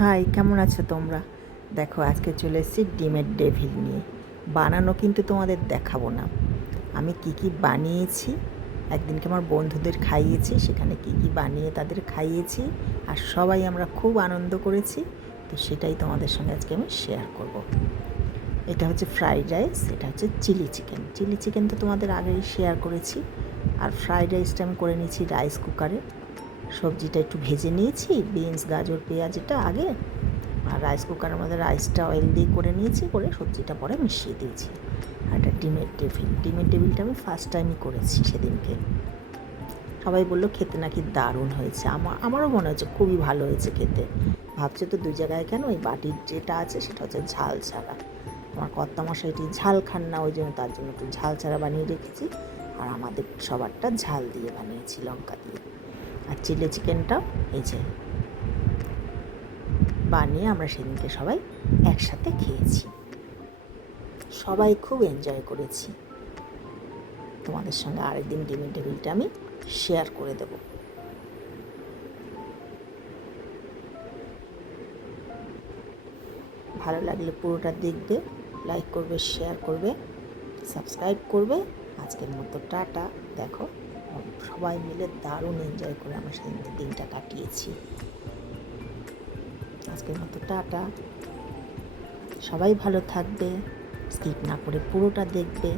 High, কেমন আছো তোমরা? দেখো, আজকে চলে এসেছি ডিমের ডেভিল নিয়ে। বানানো কিন্তু তোমাদের দেখাবো না। আমি কি কি বানিয়েছি, একদিনকে আমার বন্ধুদের খাইয়েছি, সেখানে কি কি বানিয়ে তাদের খাইয়েছি, আর সবাই আমরা খুব আনন্দ করেছি। তো সেটাই তোমাদের সঙ্গে আজকে আমি শেয়ার করব। এটা হচ্ছে ফ্রাইড রাইস, এটা হচ্ছে চিলি চিকেন। চিলি চিকেন তো তোমাদের আগেই শেয়ার করেছি, আর ফ্রাইড রাইসটা আমি করে নিয়েছি রাইস কুকারে। সবজিটা একটু ভেজে নিয়েছি, বিনস, গাজর, পেঁয়াজ, এটা আগে। আর রাইস কুকারের মধ্যে রাইসটা অয়েল দিয়ে করে নিয়েছি, করে সবজিটা পরে মিশিয়ে দিয়েছি। আর এটা ডিমের টেবিলটা আমি ফার্স্ট টাইমই করেছি সেদিনকে। সবাই বললো খেতে নাকি দারুণ হয়েছে। আমারও মনে হচ্ছে খুবই ভালো হয়েছে খেতে। ভাবছে তো দু জায়গায় কেন, ওই বাটির যেটা আছে সেটা হচ্ছে ঝাল ছাড়া। আমার কর্তামশাইটি ঝাল খান না, ওই জন্য তার জন্য একটু ঝাল ছাড়া বানিয়ে রেখেছি। আর আমাদের সবারটা ঝাল দিয়ে বানিয়েছি, লঙ্কা দিয়ে। আর চিলি চিকেনটাও এই যে বানিয়ে আমরা সেদিনকে সবাই একসাথে খেয়েছি। সবাই খুব এনজয় করেছি। তোমাদের সঙ্গে আরেকদিন ডিমের টেবিলটা আমি শেয়ার করে দেব। ভালো লাগলে পুরোটা দেখবে, লাইক করবে, শেয়ার করবে, সাবস্ক্রাইব করবে। আজকের মতো টাটা। দেখো, সবাই মিলে দারুণ এনজয় করে আমরা সেদিন দিনটা কাটিয়েছি। আজকের মতো টাটা। সবাই ভালো থাকবে, স্কিপ না করে পুরোটা দেখবে।